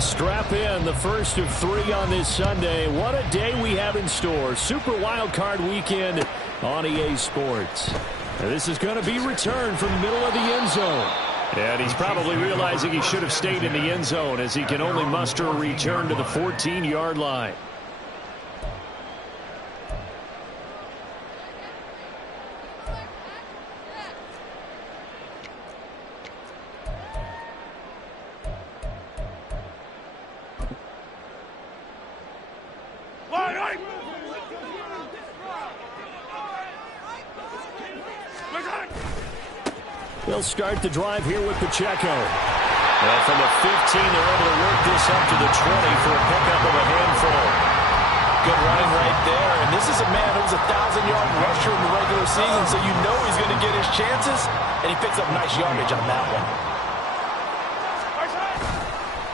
Strap in, the first of 3 on this Sunday. What a day we have in store. Super Wildcard weekend on EA Sports. This is going to be returned from the middle of the end zone. And he's probably realizing he should have stayed in the end zone as he can only muster a return to the 14-yard line. They'll start the drive here with Pacheco. And from the 15, they're able to work this up to the 20 for a pickup of a handful. Good running right there. And this is a man who was a 1,000-yard rusher in the regular season, so you know he's going to get his chances. And he picks up nice yardage on that one.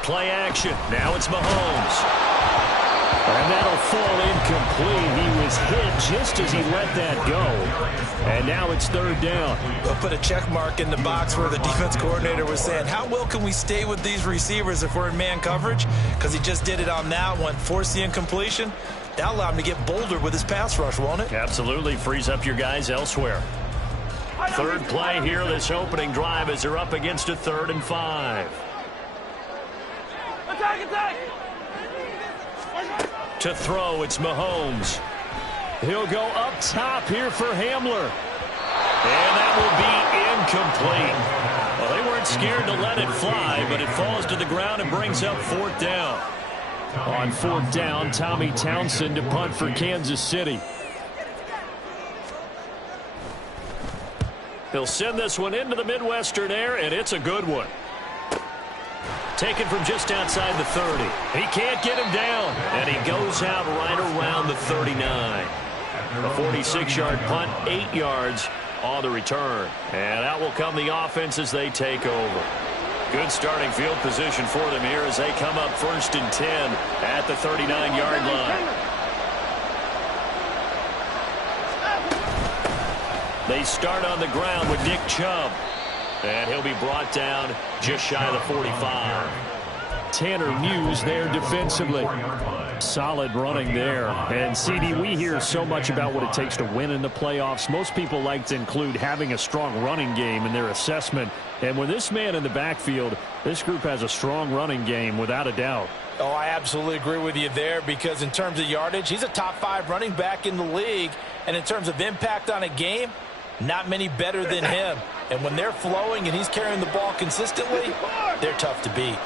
Play action. Now it's Mahomes. And that'll fall incomplete. He was hit just as he let that go. And now it's third down. We'll put a check mark in the box where the defense coordinator was saying, how well can we stay with these receivers if we're in man coverage? Because he just did it on that one. Force the incompletion. That'll allow him to get bolder with his pass rush, won't it? Absolutely. Frees up your guys elsewhere. Third play here, this opening drive, as they're up against a 3rd and 5. Attack! To throw, it's Mahomes. He'll go up top here for Hamler. And that will be incomplete. Well, they weren't scared to let it fly, but it falls to the ground and brings up 4th down. On 4th down, Tommy Townsend to punt for Kansas City. He'll send this one into the Midwestern air, and it's a good one. Taken from just outside the 30. He can't get him down, and he goes out right around the 39. A 46-yard punt, 8 yards on the return. And out will come the offense as they take over. Good starting field position for them here as they come up 1st and 10 at the 39-yard line. They start on the ground with Nick Chubb. And he'll be brought down just shy of the 45. Tanner Muse there defensively. Solid running there. And, CD, we hear so much about what it takes to win in the playoffs. Most people like to include having a strong running game in their assessment. And with this man in the backfield, this group has a strong running game without a doubt. Oh, I absolutely agree with you there because in terms of yardage, he's a top 5 running back in the league. And in terms of impact on a game, not many better than him. And when they're flowing and he's carrying the ball consistently, they're tough to beat.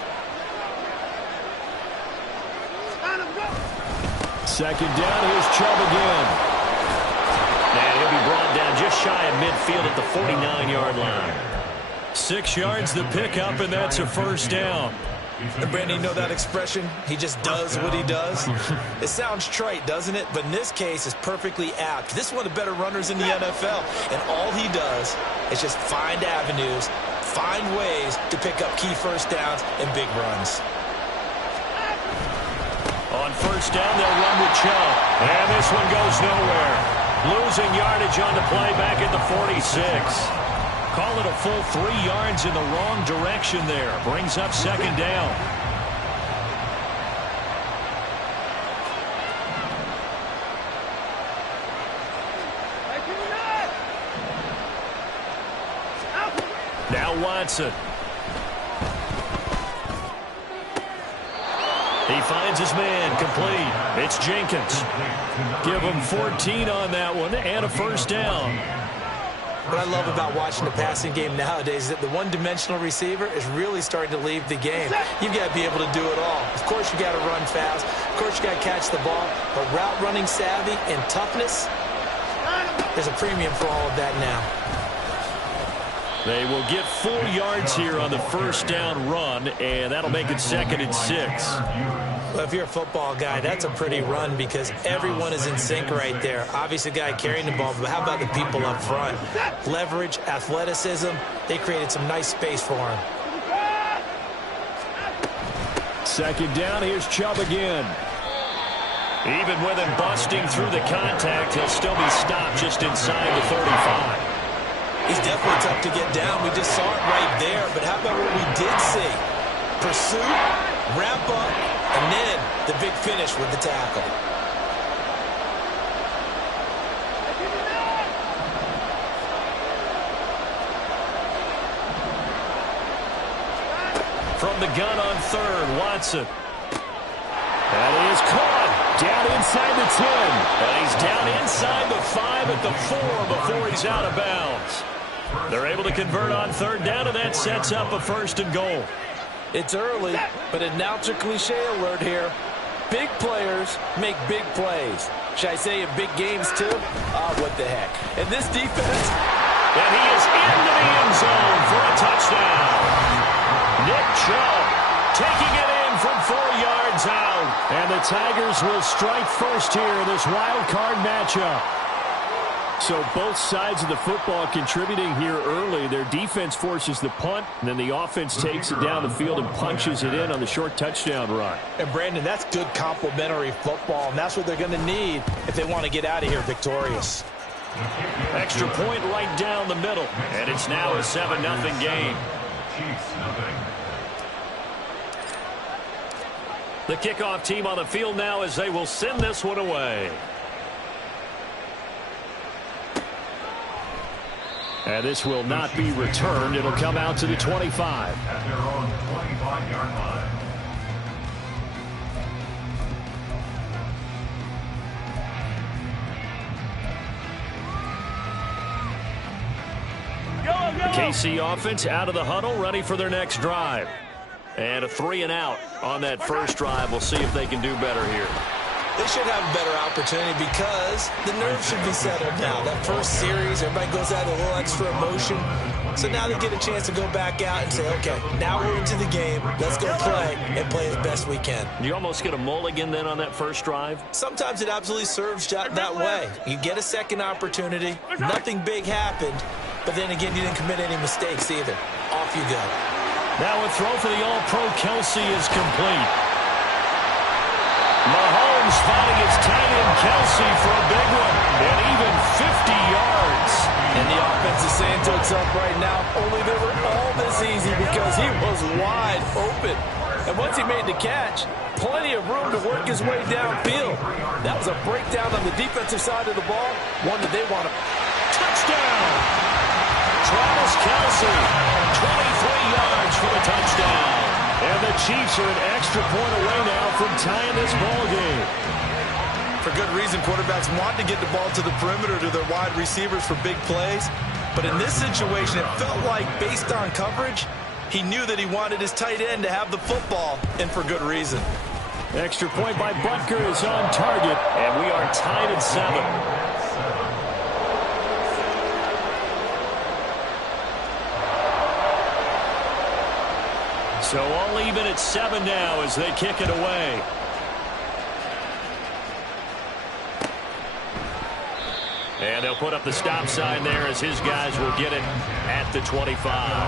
2nd down, here's Chubb again. And he'll be brought down just shy of midfield at the 49-yard line. 6 yards the pickup, and that's a 1st down. And Brandon, you know that expression? He just does what he does. It sounds trite, doesn't it? But in this case, it's perfectly apt. This is one of the better runners in the NFL. And all he does is just find avenues, find ways to pick up key 1st downs and big runs. On 1st down, they'll run with Chubb. And this one goes nowhere. Losing yardage on the play back at the 46. Call it a full 3 yards in the wrong direction there. Brings up 2nd down. Now Watson. He finds his man complete. It's Jenkins. Give him 14 on that one and a 1st down. What I love about watching the passing game nowadays is that the one-dimensional receiver is really starting to leave the game. You've got to be able to do it all. Of course, you got to run fast. Of course, you got to catch the ball. But route running savvy and toughness, there's a premium for all of that now. They will get 4 yards here on the 1st down run, and that'll make it 2nd and 6. Well, if you're a football guy, that's a pretty run because everyone is in sync right there. Obviously, the guy carrying the ball, but how about the people up front? Leverage, athleticism, they created some nice space for him. 2nd down, here's Chubb again. Even with him busting through the contact, he'll still be stopped just inside the 35. He's definitely tough to get down. We just saw it right there. But how about what we did see? pursuit, wrap up, and then the big finish with the tackle. From the gun on third, Watson. That is caught down inside the 10. And he's down inside the 5 at the 4 before he's out of bounds. They're able to convert on third down, and that sets up a 1st and goal. It's early, but announcer cliche alert here. Big players make big plays. Should I say in big games too? What the heck. And this defense. And he is into the end zone for a touchdown. Nick Chubb taking it in from 4 yards out. And the Tigers will strike first here in this wild card matchup. So both sides of the football contributing here early. Their defense forces the punt, and then the offense takes it down the field and punches it in on the short touchdown run. And, Brandon, that's good complementary football, and that's what they're going to need if they want to get out of here victorious. Extra point right down the middle, and it's now a 7-0 game. The kickoff team on the field now as they will send this one away. And this will not be returned. It'll come out to the 25. At their own 25-yard line. KC offense out of the huddle, ready for their next drive. And a 3 and out on that first drive. We'll see if they can do better here. They should have a better opportunity because the nerves should be settled now. That first series, everybody goes out with a little extra emotion. So now they get a chance to go back out and say, okay, now we're into the game. Let's go play and play as best we can. You almost get a mulligan then on that first drive? Sometimes it absolutely serves that way. You get a second opportunity. Nothing big happened. But then again, you didn't commit any mistakes either. Off you go. Now a throw for the All-Pro Kelsey is complete. Mahomes finding his tight end Kelsey for a big one. And even 50 yards. And the offense is saying to itself right now, only they were all this easy because he was wide open. And once he made the catch, plenty of room to work his way downfield. That was a breakdown on the defensive side of the ball, one that they want to. Touchdown! Travis Kelsey, 23 yards for the touchdown. And the Chiefs are an extra point away now from tying this ball game. For good reason, quarterbacks want to get the ball to the perimeter to their wide receivers for big plays. But in this situation, it felt like based on coverage, he knew that he wanted his tight end to have the football, and for good reason. Extra point by Butker is on target, and we are tied at 7. So all even at 7 now as they kick it away. And they'll put up the stop sign there as his guys will get it at the 25.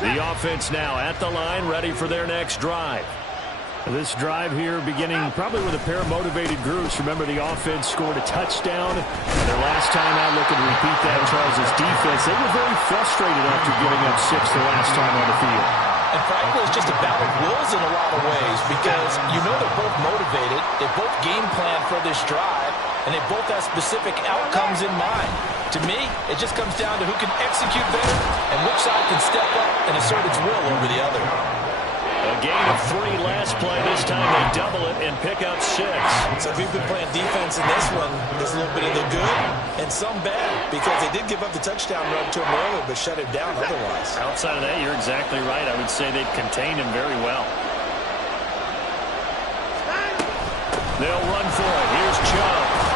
The offense now at the line, ready for their next drive. This drive here beginning probably with a pair of motivated groups. Remember, the offense scored a touchdown. Their last time out, looking to repeat that. Charles' defense, they were very frustrated after giving up 6 the last time on the field. And frankly, it's just a battle of wills in a lot of ways because you know they're both motivated. They both game plan for this drive, and they both have specific outcomes in mind. To me, it just comes down to who can execute better and which side can step up and assert its will over the other. A gain of 3 last play. This time they double it and pick up 6. So if we've been playing defense in this one, there's a little bit of the good and some bad because they did give up the touchdown run to him earlier but shut it down otherwise. Outside of that, you're exactly right. I would say they've contained him very well. They'll run for it. Here's Chubb.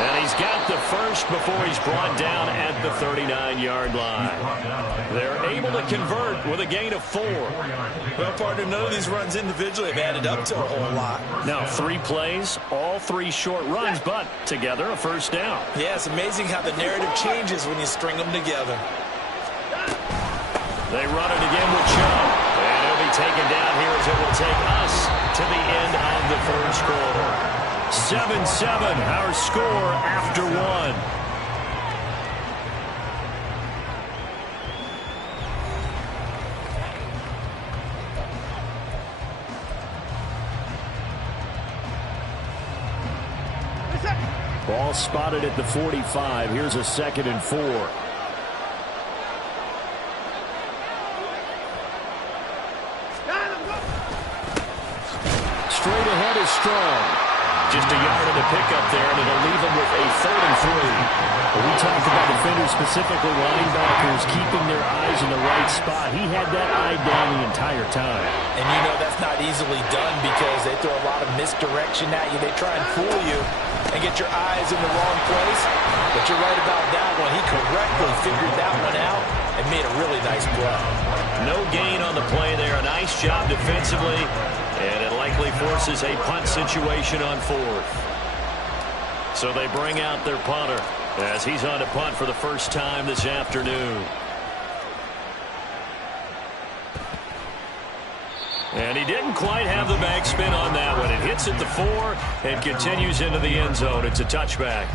And he's got the first before he's brought down at the 39-yard line. They're able to convert with a gain of 4. Well, partner, none of these runs individually have added up to a whole lot. Now, 3 plays, all 3 short runs, but together a first down. Yeah, it's amazing how the narrative changes when you string them together. They run it again with Chubb. And it'll be taken down here as it will take us to the end of the first quarter. 7-7, our score after 1. Ball spotted at the 45. Here's a 2nd and 4. Straight ahead is Strong. Just a yard and a pickup there, and it'll leave him with a 3rd and 3. When we talk about defenders, specifically linebackers, keeping their eyes in the right spot, he had that eye down the entire time. And you know that's not easily done because they throw a lot of misdirection at you. They try and fool you and get your eyes in the wrong place. But you're right about that one. He correctly figured that one out and made a really nice play. No gain on the play there. A nice job defensively. And it likely forces a punt situation on 4th. So they bring out their punter as he's on to punt for the first time this afternoon. And he didn't quite have the backspin on that one. It hits at the 4 and continues into the end zone. It's a touchback.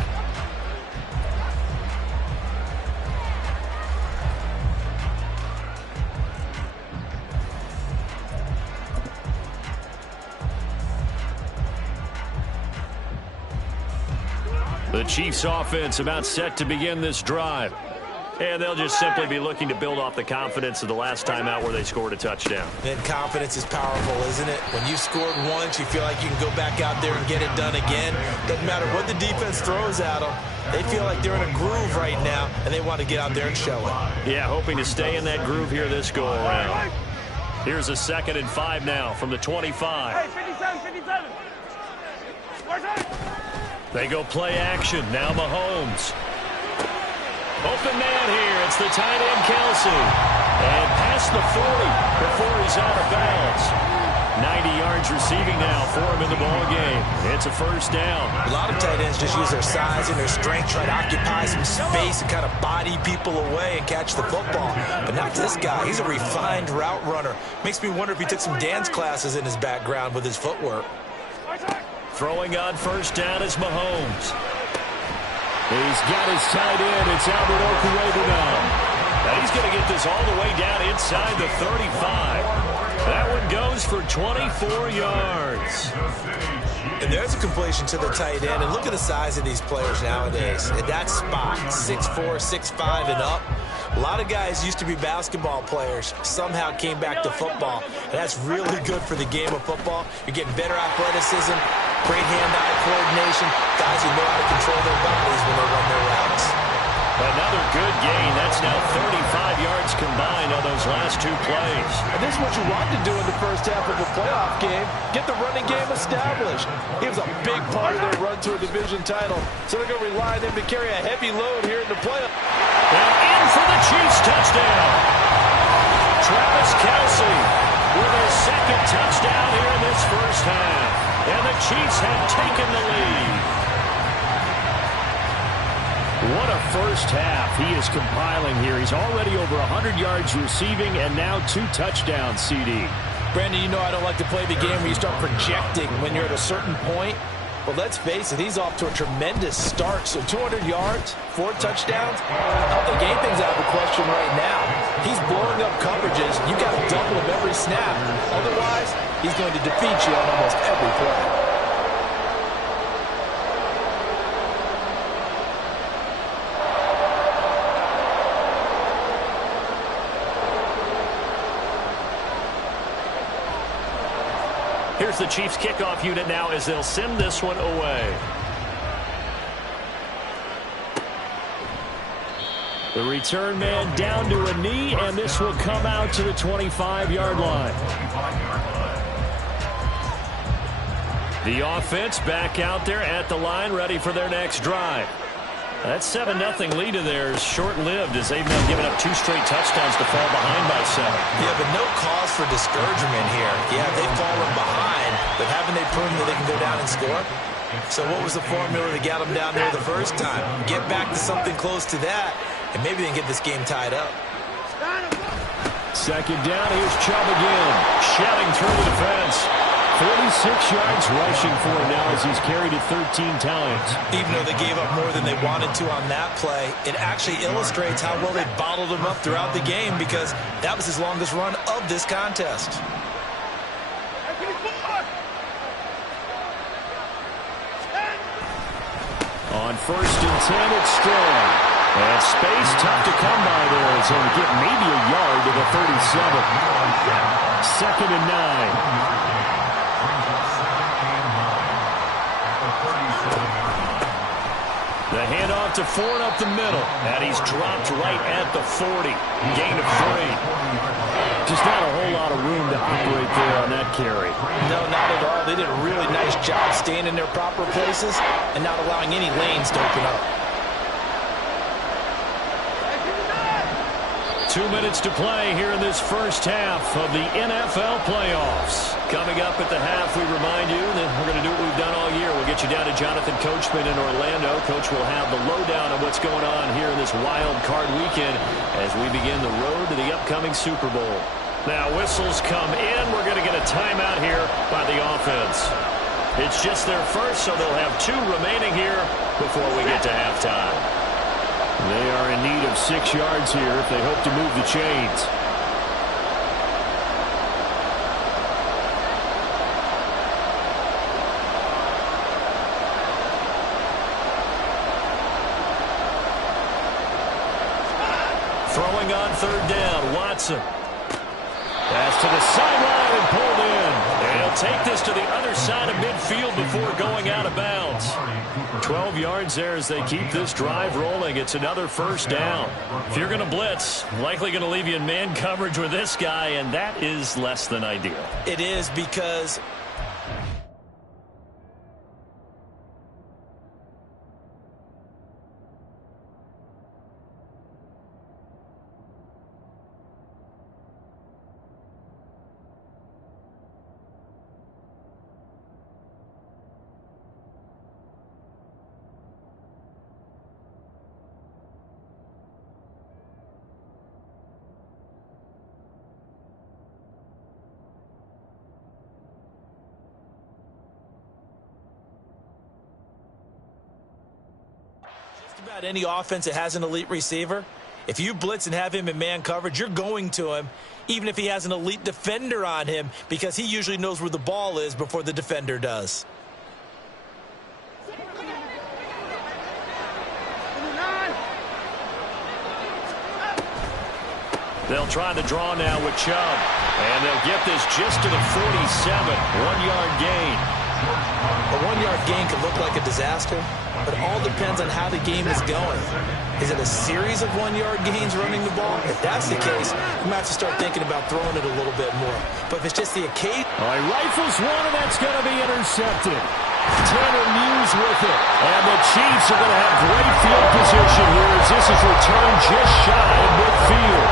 The Chiefs offense about set to begin this drive. And they'll just simply be looking to build off the confidence of the last time out where they scored a touchdown. Then confidence is powerful, isn't it? When you scored once, you feel like you can go back out there and get it done again. Doesn't matter what the defense throws at them. They feel like they're in a groove right now, and they want to get out there and show it. Yeah, hoping to stay in that groove here this go-around. Here's a 2nd and 5 now from the 25. Hey, 57, 57. They go play action. Now Mahomes. Open man here. It's the tight end, Kelsey. And past the 40 before he's out of bounds. 90 yards receiving now for him in the ball game. It's a 1st down. A lot of tight ends just use their size and their strength, try to occupy some space and kind of body people away and catch the football. But not this guy. He's a refined route runner. Makes me wonder if he took some dance classes in his background with his footwork. Throwing on 1st down is Mahomes. He's got his tight end. It's Albert Okuebu now. And he's going to get this all the way down inside the 35. That one goes for 24 yards. And there's a completion to the tight end. And look at the size of these players nowadays. At that spot, 6'4", 6'5", and up. A lot of guys used to be basketball players, somehow came back to football. And that's really good for the game of football. You're getting better athleticism, great hand-eye coordination, guys who know how to control their bodies when they run their routes. Another good gain. That's now 35 yards combined on those last 2 plays. And this is what you want to do in the first half of a playoff game. Get the running game established. He was a big part of their run to a division title. So they're going to rely on him to carry a heavy load here in the playoff. And in for the Chiefs touchdown. Travis Kelce with his 2nd touchdown here in this first half. And the Chiefs have taken the lead. What a first half he is compiling here. He's already over 100 yards receiving and now 2 touchdowns, CD. Brandon, you know I don't like to play the game where you start projecting when you're at a certain point. But let's face it, he's off to a tremendous start. So 200 yards, 4 touchdowns. The game thing's out of the question right now. He's blowing up coverages. You got to double him every snap. Otherwise, he's going to defeat you on almost every play. Here's the Chiefs kickoff unit now as they'll send this one away. The return man down to a knee, and this will come out to the 25-yard line. The offense back out there at the line, ready for their next drive. That 7-0 lead of theirs short-lived as they've now given up 2 straight touchdowns to fall behind by 7. Yeah, but no cause for discouragement here. Yeah, they've fallen behind, but haven't they proven that they can go down and score? So what was the formula that got them down there the first time? Get back to something close to that, and maybe they can get this game tied up. 2nd down, here's Chubb again, shouting through the defense. 46 yards rushing for him now as he's carried it 13 times. Even though they gave up more than they wanted to on that play, it actually illustrates how well they bottled him up throughout the game because that was his longest run of this contest. On 1st and 10, it's strong. And space tough to come by there as he'll get maybe a yard to the 37. 2nd and 9. The handoff to Ford up the middle. And he's dropped right at the 40. Gain of 3. Just not a whole lot of room to operate there on that carry. No, not at all. They did a really nice job staying in their proper places and not allowing any lanes to open up. 2 minutes to play here in this first half of the NFL playoffs. Coming up at the half, we remind you that we're going to do what we've done all year. We'll get you down to Jonathan Coachman in Orlando. Coach will have the lowdown on what's going on here in this wild card weekend as we begin the road to the upcoming Super Bowl. Now, whistles come in. We're going to get a timeout here by the offense. It's just their first, so they'll have 2 remaining here before we get to halftime. They are in need of 6 yards here if they hope to move the chains. Throwing on 3rd down, Watson. Pass to the sideline and pulled in. And he'll take this to the other side of midfield before going out of bounds. 12 yards there as they keep this drive rolling. It's another 1st down. If you're going to blitz, likely going to leave you in man coverage with this guy, and that is less than ideal. It is because about any offense that has an elite receiver, if you blitz and have him in man coverage, you're going to him, even if he has an elite defender on him, because he usually knows where the ball is before the defender does. They'll try the draw now with Chubb. And they'll get this just to the 47. 1-yard gain. A 1-yard gain could look like a disaster, but it all depends on how the game is going. Is it a series of 1-yard gains running the ball? If that's the case, you might have to start thinking about throwing it a little bit more. But if it's just the occasion... All right, rifles one, and that's going to be intercepted. Tanner Muse with it. And the Chiefs are going to have great field position here as this is returned just shy of midfield.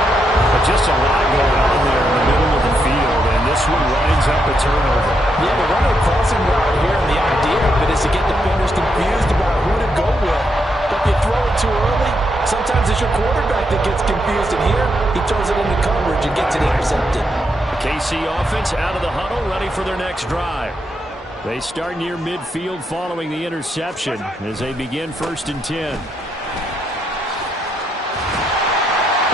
But just a lot going on there in the middle of the field, and this one winds up a turnover. Yeah, the running crossing route here, and the idea of it is to get defenders confused about who to go with. But if you throw it too early, sometimes it's your quarterback that gets confused, and here he throws it into coverage and gets it intercepted. The KC offense out of the huddle, ready for their next drive. They start near midfield following the interception as they begin 1st and 10.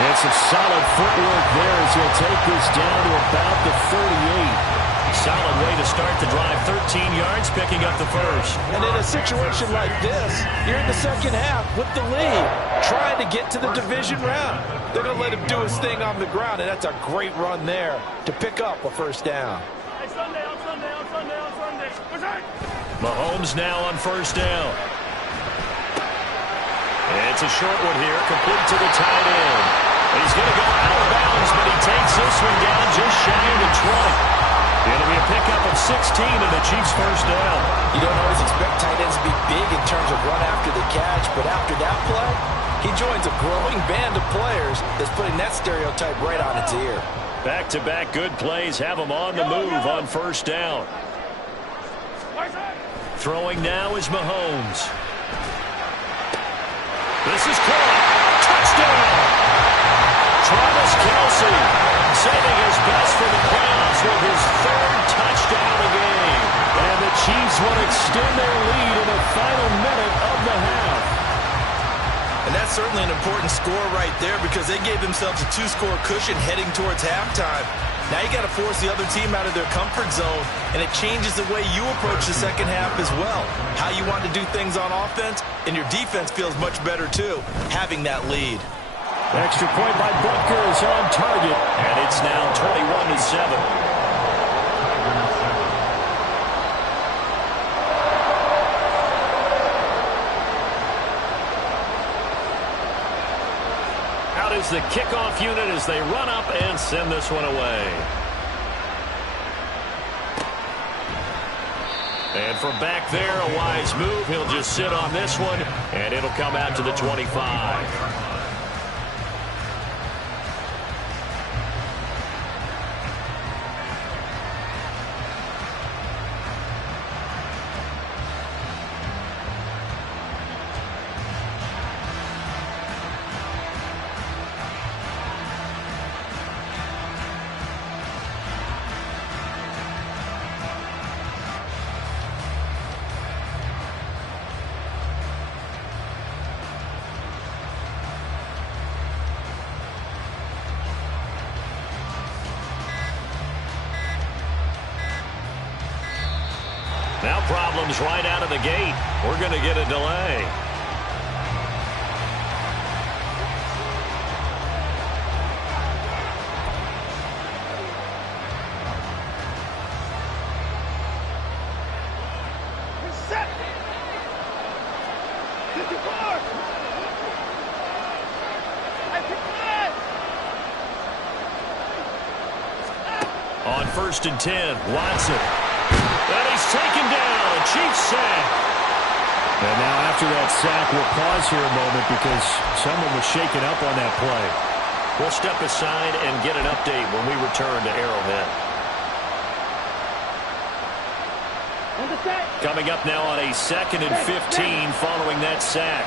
And some solid footwork there as he'll take this down to about the 38. Solid way to start the drive. 13 yards, picking up the first. And in a situation like this, you're in the second half with the lead, trying to get to the division round. They're going to let him do his thing on the ground, and that's a great run there to pick up a 1st down. Mahomes now on 1st down. It's a short one here, complete to the tight end. He's going to go out of bounds, but he takes this one down just shy of the 20. It'll be a pickup of 16 and the Chiefs' 1st down. You don't always expect tight ends to be big in terms of run after the catch, but after that play, he joins a growing band of players that's putting that stereotype right on its ear. Back-to-back good plays have him on the move on 1st down. Throwing now is Mahomes. This is caught. Touchdown! Travis Kelce saving his best for the playoffs with his 3rd touchdown of the game. And the Chiefs will extend their lead in the final minute of the half. And that's certainly an important score right there because they gave themselves a 2-score cushion heading towards halftime. Now you got to force the other team out of their comfort zone, and it changes the way you approach the second half as well. How you want to do things on offense And your defense feels much better, too, having that lead. Extra point by Butker is on target. And it's now 21-7. Is the kickoff unit as they run up and send this one away. And from back there, a wise move. He'll just sit on this one, and it'll come out to the 25. Now problems right out of the gate. We're going to get a delay. On 1st and 10, Watson. And he's taken down. A Chiefs sack. And now after that sack, we'll pause here a moment because someone was shaken up on that play. We'll step aside and get an update when we return to Arrowhead. Coming up now on a 2nd and 15 following that sack.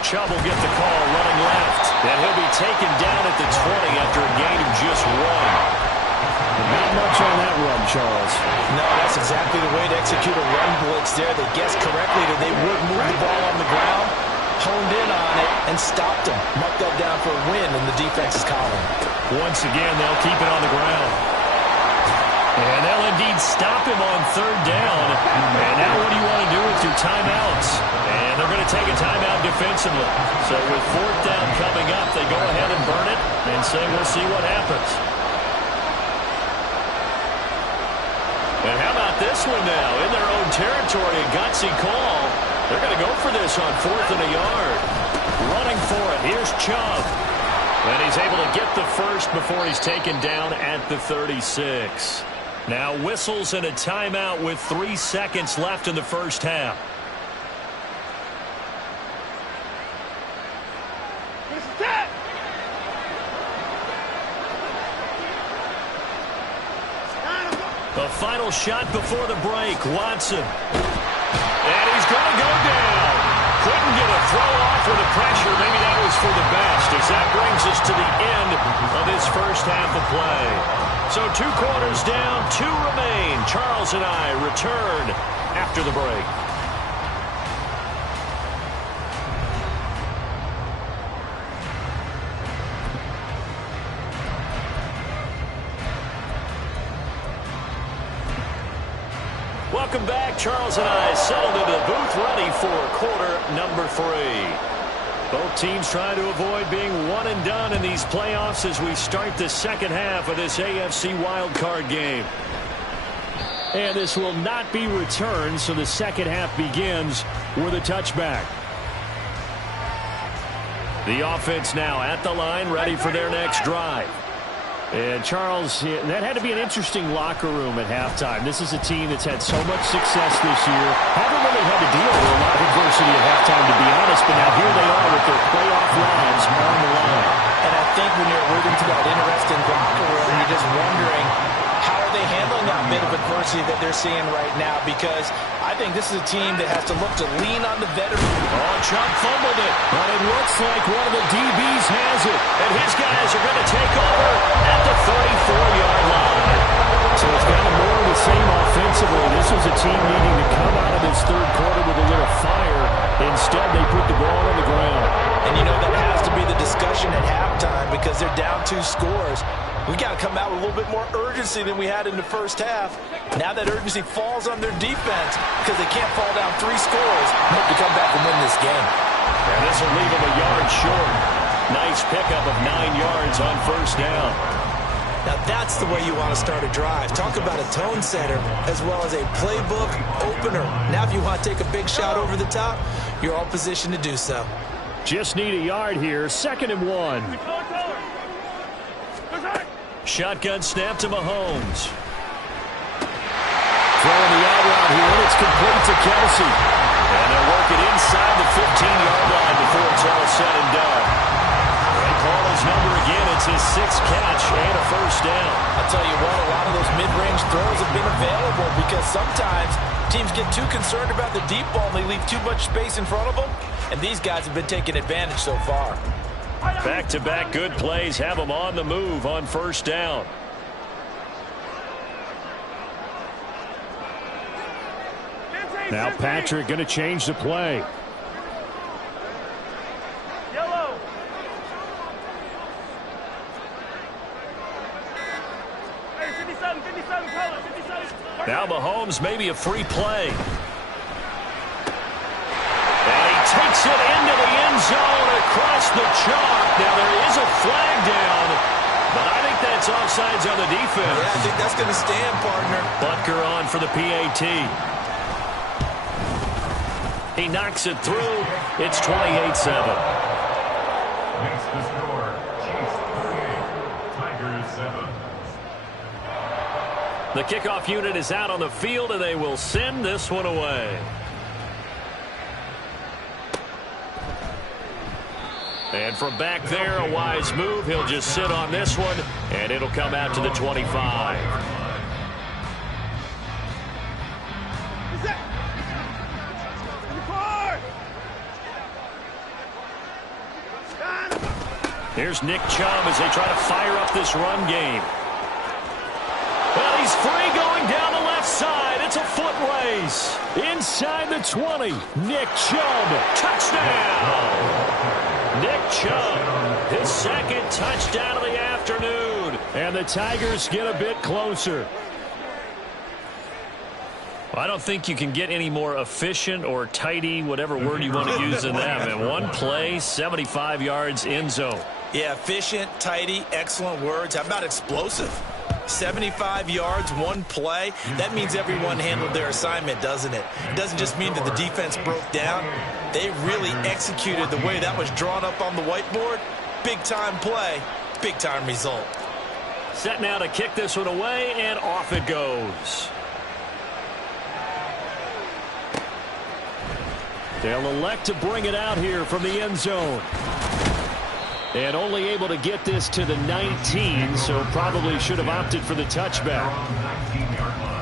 Chubb will get the call running left. And he'll be taken down at the 20 after a gain of just 1. Not much on that run, Charles. No, that's exactly the way to execute a run blitz there. They guessed correctly that they would move the ball on the ground, honed in on it, and stopped them. Marked that down for a win in the defense's column. Once again, they'll keep it on the ground. And they'll indeed stop him on 3rd down. And now what do you want to do with your timeouts? And they're going to take a timeout defensively. So with 4th down coming up, they go ahead and burn it and say we'll see what happens. And how about this one now? In their own territory, a gutsy call. They're going to go for this on 4th and a yard. Running for it. Here's Chubb. And he's able to get the first before he's taken down at the 36. Now whistles and a timeout with 3 seconds left in the first half. The final shot before the break, Watson. And he's going to go down. Couldn't get a throw off with the pressure. Maybe that was for the best, as that brings us to the end of this first half of play. So 2 quarters down, 2 remain. Charles and I return after the break. Welcome back. Charles and I settled into the booth ready for quarter number 3. Both teams trying to avoid being one and done in these playoffs as we start the second half of this AFC Wildcard game. And this will not be returned, so the second half begins with a touchback. The offense now at the line, ready for their next drive. And, Charles, that had to be an interesting locker room at halftime. This is a team that's had so much success this year. Haven't really had to deal with a lot of adversity at halftime, to be honest, but now here they are with their playoff lives on the line. And I think when you're alluding to that interesting locker room, you're just wondering, how are they handling that bit of adversity that they're seeing right now? Because I think this is a team that has to look to lean on the veterans. Oh, Chubb fumbled it, but it looks like one of the DBs has it. And his guys are going to take over at the 34-yard line. So it's kind of more of the same offensively. This was a team needing to come out of this third quarter with a little fire. Instead, they put the ball on the ground. And, you know, that has to be the discussion at halftime because they're down 2 scores. We got to come out with a little bit more urgency than we had in the first half. Now that urgency falls on their defense because they can't fall down 3 scores and hope to come back and win this game. And this will leave them a yard short. Nice pickup of 9 yards on first down. Now that's the way you want to start a drive. Talk about a tone setter as well as a playbook opener. Now if you want to take a big shot over the top, you're all positioned to do so. Just need a yard here. 2nd and 1. Shotgun snap to Mahomes. Throwing the out route here, and it's complete to Kelsey. And they'll work it inside the 15-yard line before it's all said and done. They call his number again. It's his 6th catch and a first down. I'll tell you what, a lot of those mid-range throws have been available because sometimes teams get too concerned about the deep ball and they leave too much space in front of them. And these guys have been taking advantage so far. Back-to-back good plays have them on the move on first down. Now Patrick going to change the play. Yellow. Hey, 57, color, 57. Now Mahomes maybe a free play. And he takes it into the end zone across the chalk. Now there is a flag down, but I think that's offsides on the defense. Yeah, I think that's going to stand, partner. Butker on for the PAT. He knocks it through. It's 28-7. Makes the score. Chiefs 38, Tigers 7. The kickoff unit is out on the field, and they will send this one away. And from back there, a wise move. He'll just sit on this one, and it'll come out to the 25. Here's Nick Chubb as they try to fire up this run game. Well, he's free going down the left side. It's a foot race. Inside the 20. Nick Chubb. Touchdown. Nick Chubb, his 2nd touchdown of the afternoon. And the Tigers get a bit closer. I don't think you can get any more efficient or tidy, whatever word you want to use in that. And one play, 75 yards in zone. Yeah, efficient, tidy, excellent words. How about explosive? 75 yards, one play. That means everyone handled their assignment, doesn't it? It doesn't just mean that the defense broke down. They really executed the way that was drawn up on the whiteboard. Big-time play, big-time result. Set now to kick this one away, and off it goes. They'll elect to bring it out here from the end zone. And only able to get this to the 19, so probably should have opted for the touchback. 19-yard line.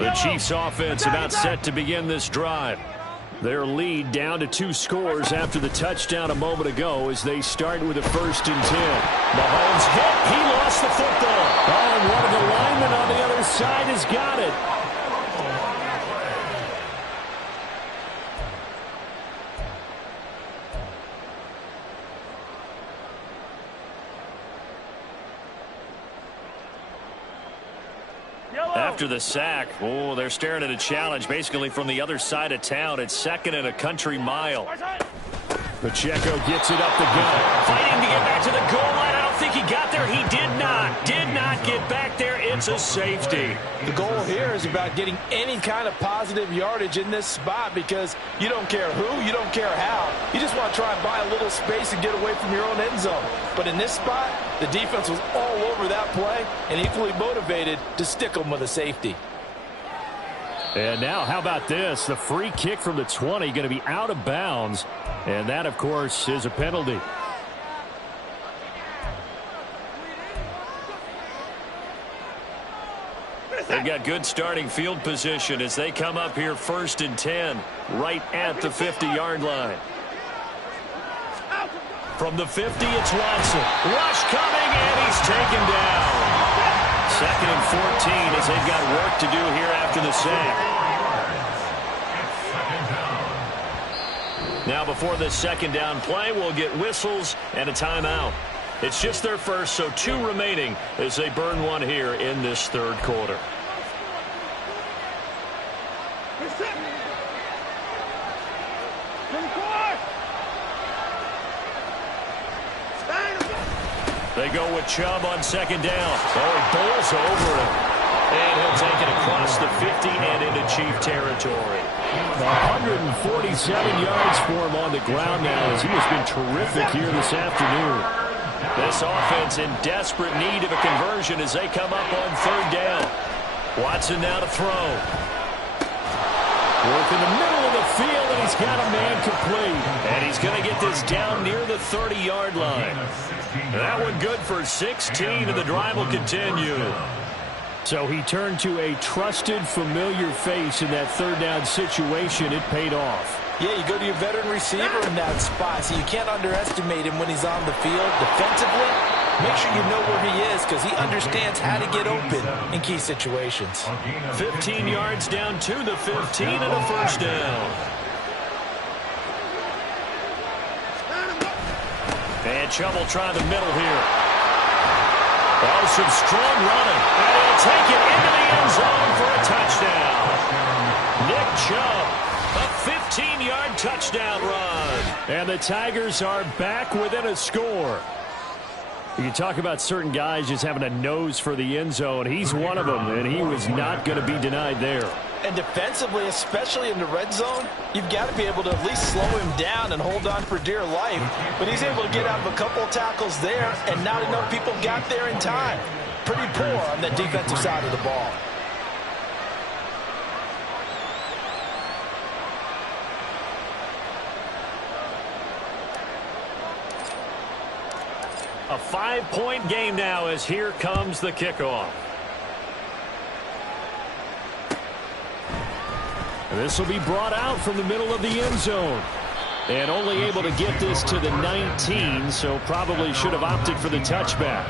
The Chiefs offense about set to begin this drive. Their lead down to 2 scores after the touchdown a moment ago as they start with a 1st and 10. Mahomes hit. He lost the football. Oh, and one of the linemen on the other side has got it. After the sack, oh, they're staring at a challenge basically from the other side of town. It's 2nd and a country mile. Pacheco gets it up the gut. Fighting to get back to the goal line. I don't think he got there. He did not. Did not get back there. It's a safety. The goal here is about getting any kind of positive yardage in this spot because you don't care who, you don't care how. You just want to try and buy a little space and get away from your own end zone. But in this spot, the defense was all over that play and equally motivated to stick them with a safety. And now, how about this? The free kick from the 20 going to be out of bounds. And that, of course, is a penalty. They've got good starting field position as they come up here 1st and 10, right at the 50-yard line. From the 50, it's Watson. Rush coming, and he's taken down. 2nd and 14 as they've got work to do here after the sack. Now before this second down play, we'll get whistles and a timeout. It's just their first, so 2 remaining as they burn one here in this third quarter. They go with Chubb on second down. Oh, he bowls over him. And he'll take it across the 50 and into Chief territory. 147 yards for him on the ground now as he has been terrific here this afternoon. This offense in desperate need of a conversion as they come up on third down. Watson now to throw. Work in the middle of the field, and he's got a man complete. And he's going to get this down near the 30-yard line. That one good for 16, and the drive will continue. So he turned to a trusted, familiar face in that third down situation. It paid off. Yeah, you go to your veteran receiver in that spot, so you can't underestimate him when he's on the field. Defensively, make sure you know where he is because he understands how to get open in key situations. 15 yards down to the 15 and a first down. And Chubb will try the middle here. Oh, some strong running. And he'll take it into the end zone for a touchdown. Nick Chubb, a 15-yard touchdown run. And the Tigers are back within a score. You talk about certain guys just having a nose for the end zone. He's one of them, and he was not going to be denied there. And defensively, especially in the red zone, you've got to be able to at least slow him down and hold on for dear life. But he's able to get out of a couple of tackles there, and not enough people got there in time. Pretty poor on the defensive side of the ball. A 5-point game now as here comes the kickoff. This will be brought out from the middle of the end zone. And only able to get this to the 19, so probably should have opted for the touchback.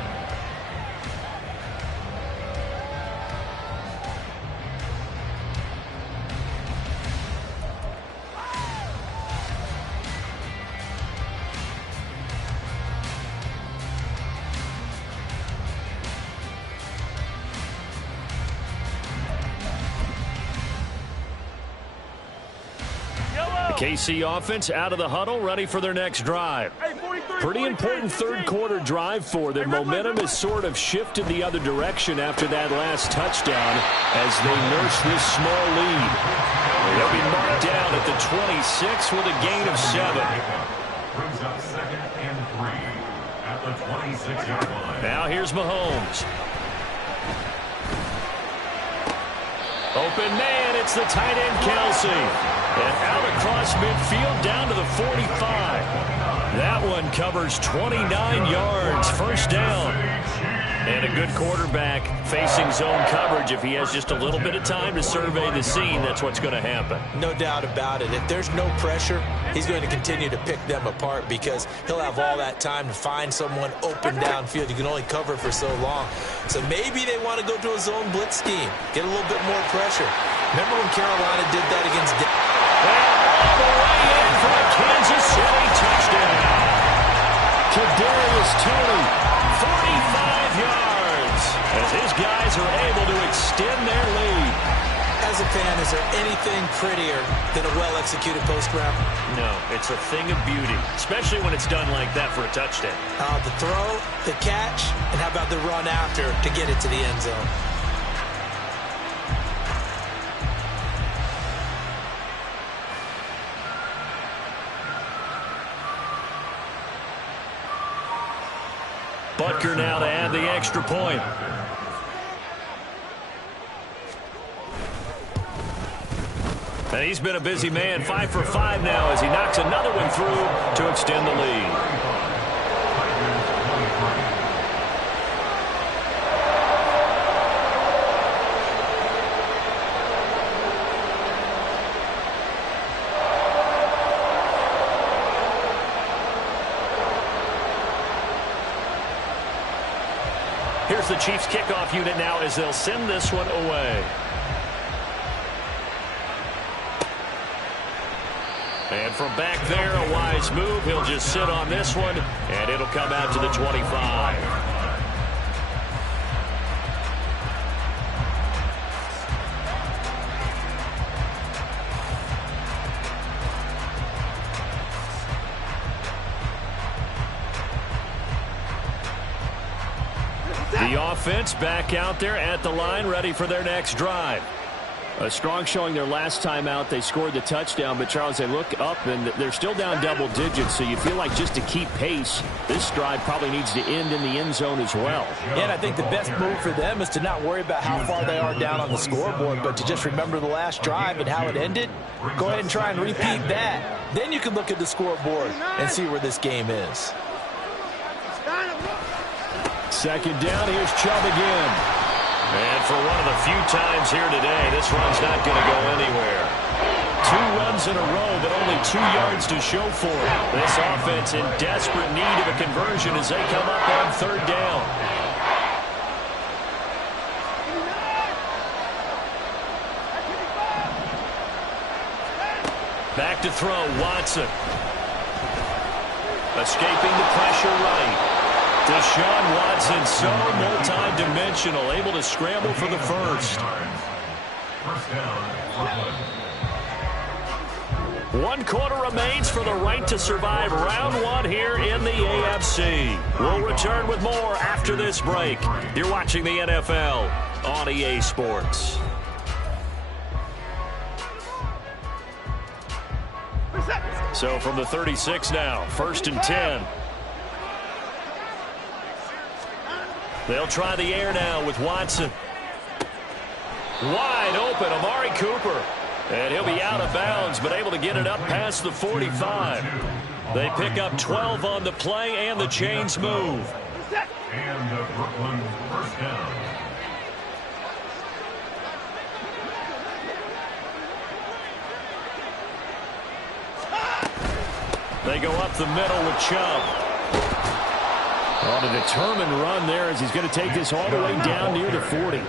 KC offense out of the huddle, ready for their next drive. Pretty important third quarter drive for them. Momentum has sort of shifted the other direction after that last touchdown as they nurse this small lead. They'll be marked down at the 26 with a gain of 7. Brings up 2nd and 3 at the 26-yard line. Now here's Mahomes. Open man, it's the tight end Kelsey. And out across midfield down to the 45. That one covers 29 yards. First down. And a good quarterback facing zone coverage. If he has just a little bit of time to survey the scene, that's what's going to happen. No doubt about it. If there's no pressure, he's going to continue to pick them apart because he'll have all that time to find someone open downfield. You can only cover for so long. So maybe they want to go to a zone blitz scheme, get a little bit more pressure. Remember when Carolina did that against all the way in for a Kansas City touchdown. Kadarius Toney, 45 yards as his guys are able to extend their lead. As a fan, is there anything prettier than a well-executed post route? No, it's a thing of beauty, especially when it's done like that for a touchdown. The throw, the catch, and how about the run after to get it to the end zone? Butker now to add the extra point. And he's been a busy man, 5 for 5 now as he knocks another one through to extend the lead. Here's the Chiefs kickoff unit now as they'll send this one away. And from back there, a wise move. He'll just sit on this one, and it'll come out to the 25. The offense back out there at the line, ready for their next drive. A strong showing their last time out. They scored the touchdown, but, Charles, they look up, and they're still down double digits, so you feel like just to keep pace, this drive probably needs to end in the end zone as well. Yeah, and I think the best move for them is to not worry about how far they are down on the scoreboard, but to just remember the last drive and how it ended. Go ahead and try and repeat that. Then you can look at the scoreboard and see where this game is. Second down, here's Chubb again. And for one of the few times here today, this run's not going to go anywhere. 2 runs in a row, but only 2 yards to show for it. This offense in desperate need of a conversion as they come up on third down. Back to throw, Watson. Escaping the pressure right. Deshaun Watson, so multi-dimensional, able to scramble for the first. First down, 1 quarter remains for the right to survive round 1 here in the AFC. We'll return with more after this break. You're watching the NFL on EA Sports. So from the 36 now, 1st and 10. They'll try the air now with Watson. Wide open, Amari Cooper. And he'll be out of bounds, but able to get it up past the 45. They pick up 12 on the play, and the chains move. and the Brooklyn first down. They go up the middle with Chubb. On a determined run there as he's going to take this all the way down near the 40.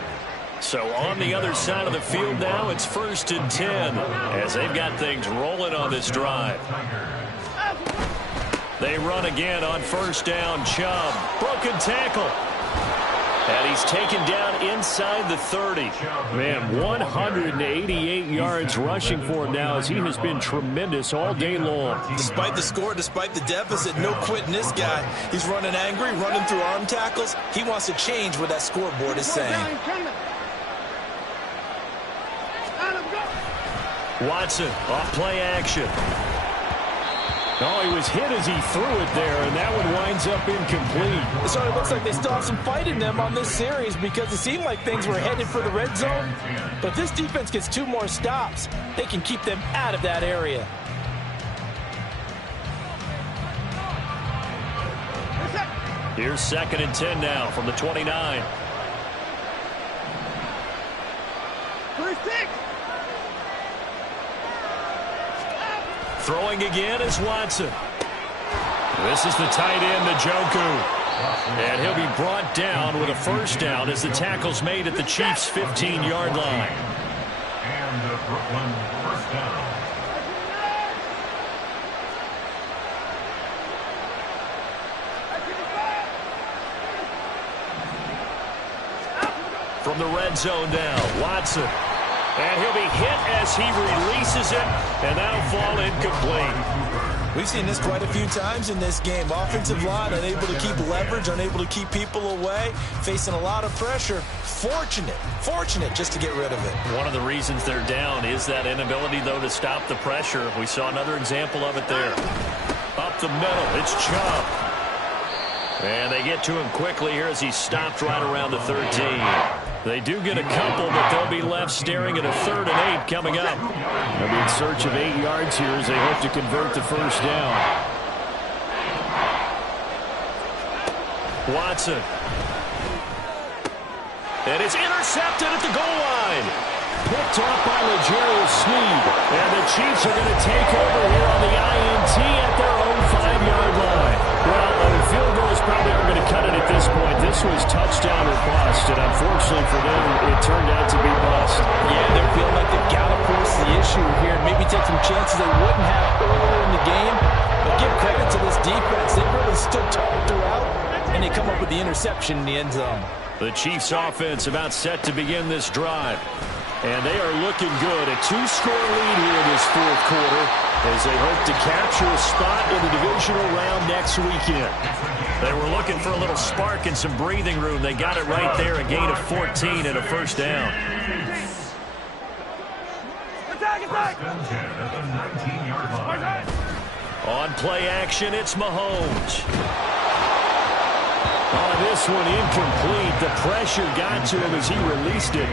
So on the other side of the field now, it's 1st and 10 as they've got things rolling on this drive. They run again on 1st down. Chubb, broken tackle. And he's taken down inside the 30. Man, 188 yards rushing for him now as he has been tremendous all day long. Despite the score, despite the deficit, no quitting this guy. He's running angry, running through arm tackles. He wants to change what that scoreboard is saying. Watson, off play action. Oh, he was hit as he threw it there, and that one winds up incomplete. So it looks like they still have some fight in them on this series because it seemed like things were headed for the red zone. But if this defense gets 2 more stops, they can keep them out of that area. Here's 2nd and 10 now from the 29. Throwing again is Watson. This is the tight end, Njoku. And he'll be brought down with a 1st down as the tackle's made at the Chiefs' 15-yard line. And the Brooklyn first down. From the red zone now, Watson. And he'll be hit as he releases it, and that'll fall incomplete. We've seen this quite a few times in this game. Offensive line unable to keep leverage, unable to keep people away, facing a lot of pressure. Fortunate just to get rid of it. One of the reasons they're down is that inability, though, to stop the pressure. We saw another example of it there. Up the middle, it's Chubb. And they get to him quickly here as he's stopped right around the 13. They do get a couple, but they'll be left staring at a 3rd and 8 coming up. They'll be in search of 8 yards here as they hope to convert the 1st down. Watson. And it's intercepted at the goal line. Picked off by L'Jarius Sneed. And the Chiefs are going to take over here on the INT at their own 5-yard line. Well, a field goal is probably not going to cut it at this point. This was touchdown or bust, and unfortunately for them, it turned out to be bust. Yeah, they're feeling like they've got to force the issue here and maybe take some chances they wouldn't have defense. They really stood tall throughout, and they come up with the interception in the end zone. The Chiefs offense about set to begin this drive. And they are looking good. A 2-score lead here in this fourth quarter as they hope to capture a spot in the divisional round next weekend. They were looking for a little spark and some breathing room. They got it right there, a gain of 14 and a first down. First and 10 at the 19-yard line. On play action, it's Mahomes. Oh, this one incomplete. The pressure got to him as he released it.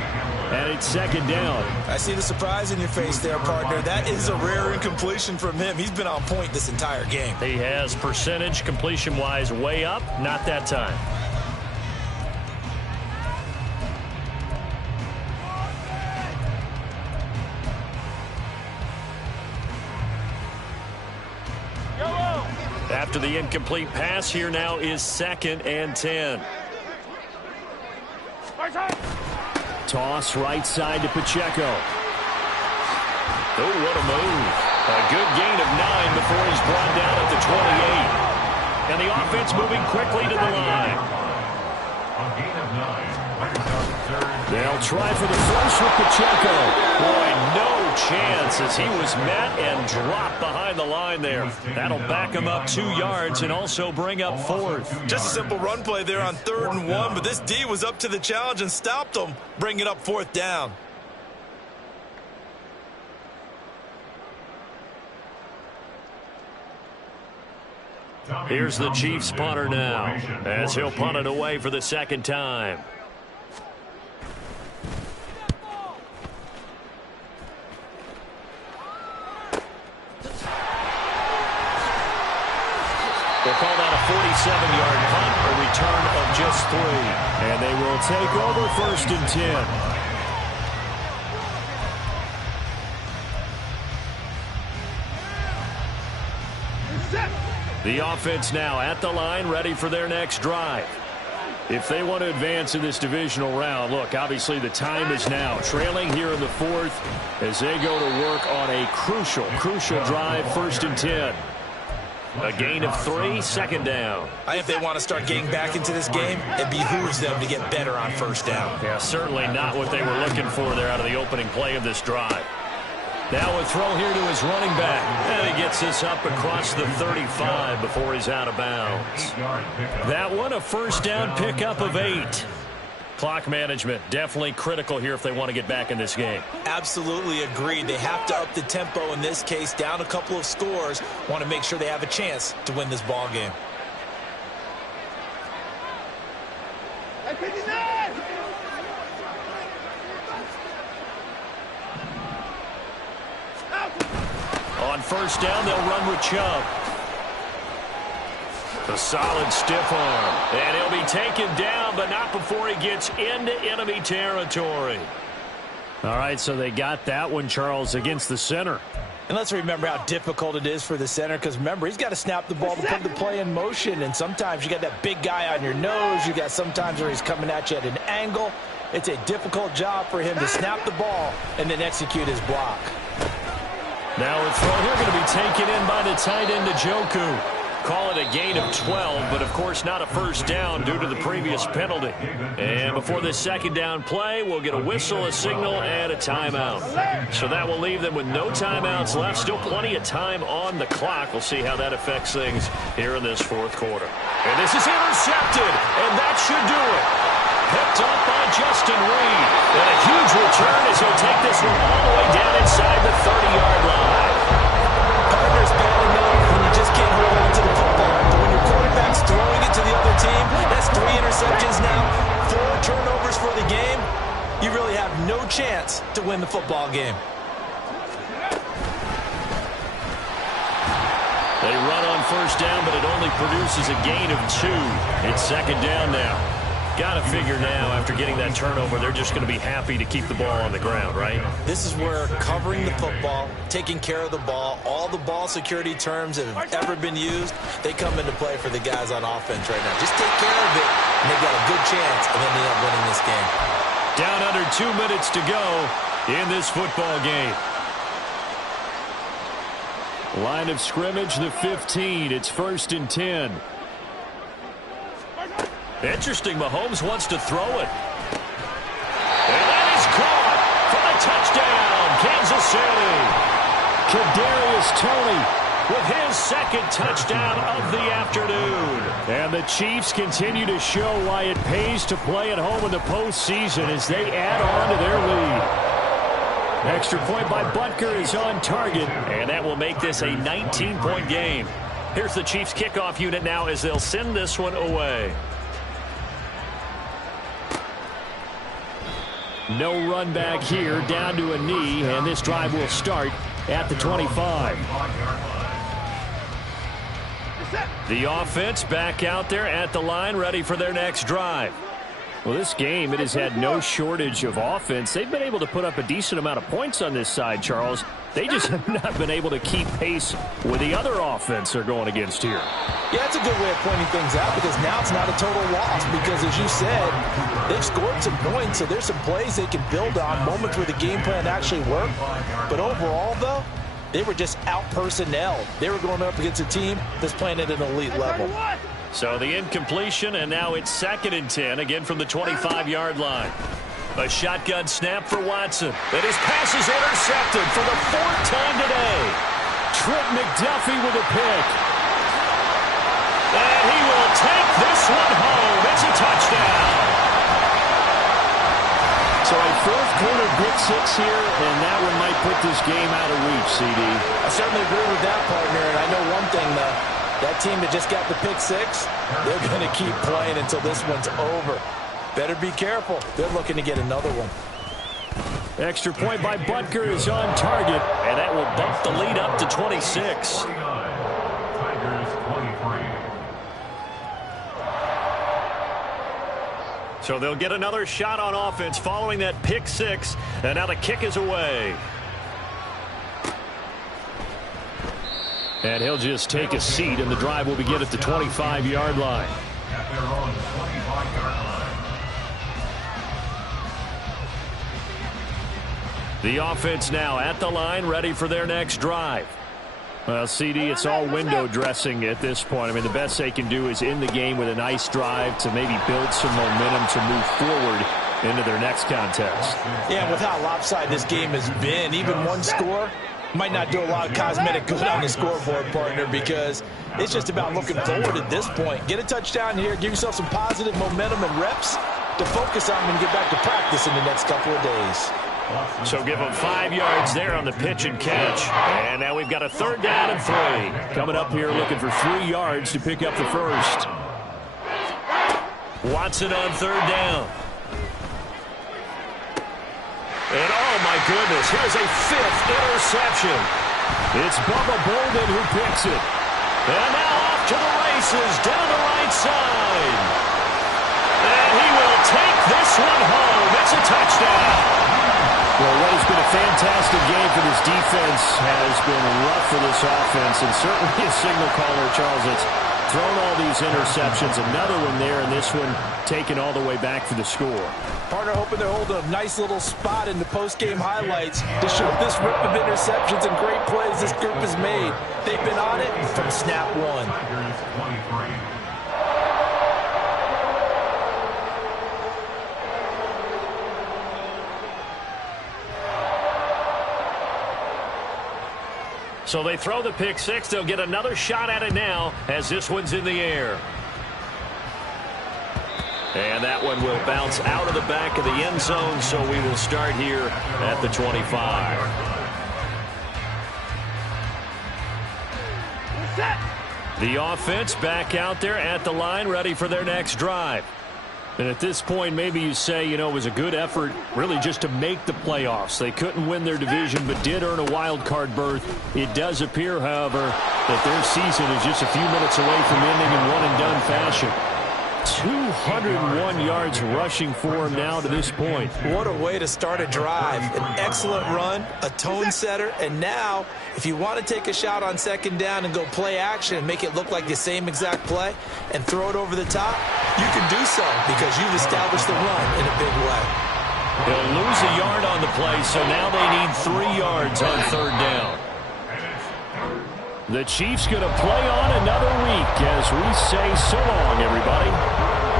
And it's second down. I see the surprise in your face there, partner. That is a rare incompletion from him. He's been on point this entire game. He has percentage completion-wise way up. Not that time. After the incomplete pass, here now is 2nd and 10. Toss right side to Pacheco. Oh, what a move. A good gain of 9 before he's brought down at the 28. And the offense moving quickly to the line. A gain of 9. They'll try for the first with Pacheco. Boy, no chance as he was met and dropped behind the line there. That'll back him up 2 yards and also bring up 4th. Just a simple run play there on 3rd and 1, but this D was up to the challenge and stopped him, bringing up 4th down. Here's the Chiefs punter now as he'll punt it away for the 2nd time. They'll call that a 47-yard punt, a return of just 3. And they will take over 1st and 10. The offense now at the line, ready for their next drive. If they want to advance in this divisional round, look, obviously the time is now. Trailing here in the 4th as they go to work on a crucial drive, 1st and 10. A gain of 3, 2nd down. I think if they want to start getting back into this game, it behooves them to get better on 1st down. Yeah, certainly not what they were looking for there out of the opening play of this drive. Now a throw here to his running back. And he gets this up across the 35 before he's out of bounds. That one, a 1st down pickup of 8. Clock management definitely critical here if they want to get back in this game. Absolutely agreed. They have to up the tempo in this case, down a couple of scores. Want to make sure they have a chance to win this ball game. On 1st down, they'll run with Chubb. A solid stiff arm. And he'll be taken down, but not before he gets into enemy territory. All right, so they got that one, Charles, against the center. And let's remember how difficult it is for the center, because remember, he's got to snap the ball to put the play in motion, and sometimes you got that big guy on your nose. You got sometimes where he's coming at you at an angle. It's a difficult job for him to snap the ball and then execute his block. Now a throw here going to be taken in by the tight end, Njoku. Call it a gain of 12, but of course not a 1st down due to the previous penalty. And before this 2nd down play, we'll get a whistle, a signal, and a timeout. So that will leave them with no timeouts left. Still plenty of time on the clock. We'll see how that affects things here in this 4th quarter. And this is intercepted, and that should do it. Picked up by Justin Reed. And a huge return as he'll take this one all the way down inside the 30-yard line. Partner's bad enough when you just can't hold on to the football. But when your quarterback's throwing it to the other team, that's 3 interceptions now, 4 turnovers for the game. You really have no chance to win the football game. They run on 1st down, but it only produces a gain of 2. It's 2nd down now. Got to figure now, after getting that turnover, they're just going to be happy to keep the ball on the ground, right? This is where covering the football, taking care of the ball, all the ball security terms that have ever been used, they come into play for the guys on offense right now. Just take care of it, and they've got a good chance of ending up winning this game. Down under 2 minutes to go in this football game. Line of scrimmage, the 15. It's 1st and 10. Interesting. Mahomes wants to throw it. And that is caught for the touchdown, Kansas City. Kadarius Toney With his second touchdown of the afternoon. And the Chiefs continue to show why it pays to play at home in the postseason as they add on to their lead. Extra point by Butker is on target. And that will make this a 19-point game. Here's the Chiefs kickoff unit now as they'll send this one away. No run back here, down to a knee, and this drive will start at the 25. The offense back out there at the line, ready for their next drive. Well, this game, it has had no shortage of offense. They've been able to put up a decent amount of points on this side, Charles. They just have not been able to keep pace with the other offense they're going against here. Yeah, that's a good way of pointing things out because now it's not a total loss because, as you said, they've scored some points, so there's some plays they can build on, moments where the game plan actually worked. But overall, though, they were just out-personnel. They were going up against a team that's playing at an elite level. So the incompletion, and now it's 2nd and 10, again from the 25-yard line. A shotgun snap for Watson. And his pass is intercepted for the 4th time today. Trent McDuffie with a pick. And he will take this one home. It's a touchdown. So a 4th-quarter pick six here, and that one might put this game out of reach, CD. I certainly agree with that, partner. And I know one thing, though. That team that just got the pick six, they're going to keep playing until this one's over. Better be careful. They're looking to get another one. Extra point by Butker is on target. And that will bump the lead up to 26. Tigers 23. So they'll get another shot on offense following that pick six. And now the kick is away. And he'll just take a seat, and the drive will begin at the 25-yard line. At their own 25-yard line. The offense now at the line, ready for their next drive. Well, CD, it's all window dressing at this point. I mean, the best they can do is in the game with a nice drive to maybe build some momentum to move forward into their next contest. Yeah, with how lopsided this game has been, even one score might not do a lot of cosmetic good on the scoreboard, partner, because it's just about looking forward at this point. Get a touchdown here, give yourself some positive momentum and reps to focus on and get back to practice in the next couple of days. So give them 5 yards there on the pitch and catch. And now we've got a 3rd down and 3. Coming up here looking for 3 yards to pick up the first. Watson on 3rd down. And oh my goodness, here's a 5th interception. It's Bubba Bolden who picks it. And now off to the races down the right side. And he will take this one home. It's a touchdown. Well, what has been a fantastic game for this defense has been rough for this offense, and certainly a signal caller, Charles, that's thrown all these interceptions. Another one there, and this one taken all the way back for the score. Partner hoping they're holding a nice little spot in the post-game highlights to show this rip of interceptions and great plays this group has made. They've been on it from snap one. Tigers 23. So they throw the pick six. They'll get another shot at it now as this one's in the air. And that one will bounce out of the back of the end zone, so we will start here at the 25. The offense back out there at the line, ready for their next drive. And at this point, maybe you say, you know, it was a good effort really just to make the playoffs. They couldn't win their division, but did earn a wild card berth. It does appear, however, that their season is just a few minutes away from ending in one-and-done fashion. 201 yards rushing for him now to this point. What a way to start a drive. An excellent run, a tone setter, and now if you want to take a shot on 2nd down and go play action and make it look like the same exact play and throw it over the top, you can do so because you've established the run in a big way. They'll lose a yard on the play, so now they need 3 yards on 3rd down. The Chiefs going to play on another week as we say so long, everybody.